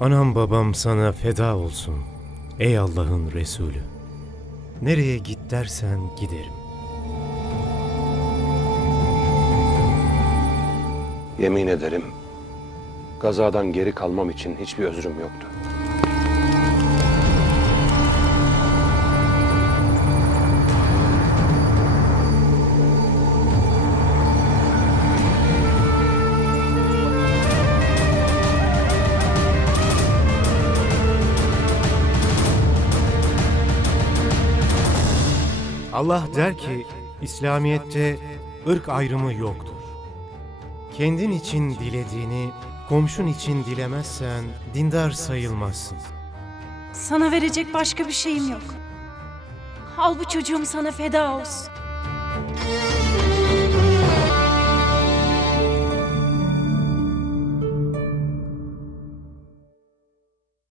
Anam babam sana feda olsun. Ey Allah'ın Resulü. Nereye git dersen giderim. Yemin ederim gazadan geri kalmam için hiçbir özrüm yoktu. Allah der ki İslamiyet'te ırk ayrımı yoktur. Kendin için dilediğini komşun için dilemezsen dindar sayılmazsın. Sana verecek başka bir şeyim yok. Al bu çocuğum sana feda olsun.